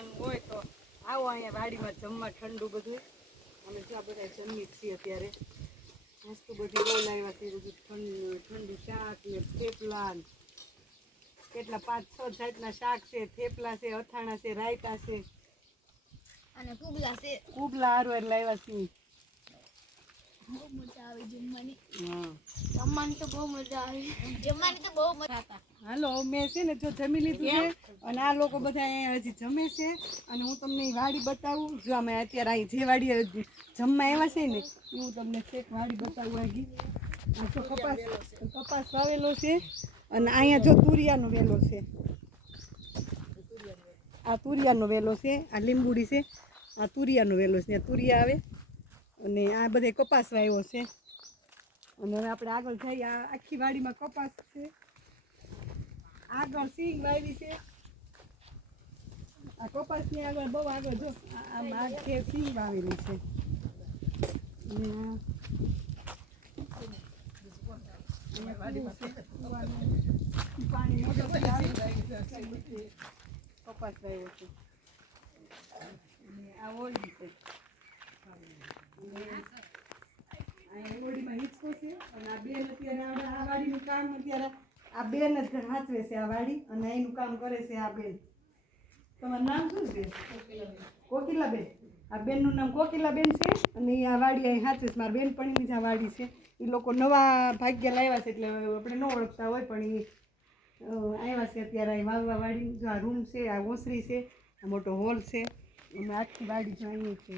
જમવાનું હોય તો આવો અહીંયા વાડીમાં જમવા ઠંડુ બધું. અમે ત્યાં બધા જમીએ છીએ અત્યારે. વસ્તુ બધી બહુ લાવ્યા છે, બધું ઠંડુ શાક ને થેપલા, કેટલા 5-6 જાતના શાક છે, થેપલા છે, અથાણા છે, રાયતા છે અને કુબલા છે. કુબલા હારવાર લાવ્યા છે. બહુ મજા આવે જમવાની. હા, જમવાની તો બહુ મજા આવે. જમવાની તો બહુ મજા આવે. હાલો મેં છે ને જો જમી લીધું છે અને આ લોકો બધા અહીંયા હજી જમે છે અને હું તમને વાડી બતાવું. જો અમે અત્યારે અહીં જે વાડી જમવા આવ્યા છે ને એ હું તમને છેક વાડી બતાવું. આગી આ જો કપાસ વાવેલો છે અને અહીંયા જો તુરિયાનો વેલો છે. આ તુરિયાનો વેલો છે, આ લીંબુડી છે, આ તુરિયાનો વેલો છે. ત્યાં તુરિયા આવે અને આ બધે કપાસ વાવ્યો છે. અને હવે આપણે આગળ જઈએ. આ આખી વાડીમાં કપાસ છે, આગળ સિંગ વાવી છે. આ કપાસની આગળ બહુ આગળ જો આમ આ ખેર સિંગ વાવેલી છે. પાણી કપાસ વાવ્યો છે. આ ઓળી છે, ઓળીમાં હિંચકો છે અને આ બેન અત્યારે આ વાડીનું કામ અત્યારે આ બેન જ હાચવે છે. આ વાડી અને એનું કામ કરે છે આ બેન. તમારું નામ શું છે? કોકિલાબેન. આ બેનનું નામ કોકિલાબેન છે અને એ આ વાડી અહીં હાચવે છે. મારા બેનપણીની જ આ વાડી છે. એ લોકો નવા ભાગ્ય લાવ્યા છે એટલે આપણે ન ઓળખતા હોય પણ એ આવ્યા છે અત્યારે અહીં વાવવા વાડી. જો આ રૂમ છે, આ ઓસરી છે, આ મોટો હોલ છે અને આખી વાડી જાણીએ છે.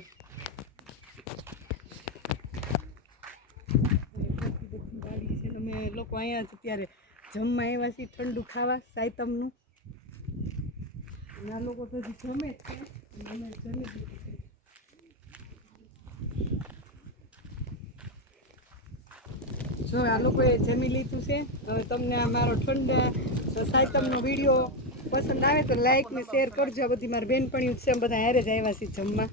વાડી છે. અમે લોકો અહીંયા જ અત્યારે જમવા આવ્યા છીએ, ઠંડુ ખાવા સાયતમનું. આ લોકો તો હજી જમે જ છે અને અમે જમી લીધું છે. જો આ લોકોએ જમી લીધું છે. તો તમને આ મારો ઠંડા સાયતમનો વિડીયો પસંદ આવે તો લાઈક ને શેર કરજો. બધી મારી બેનપણીઓ છે, બધા હારે જ આવ્યા છે જમવા.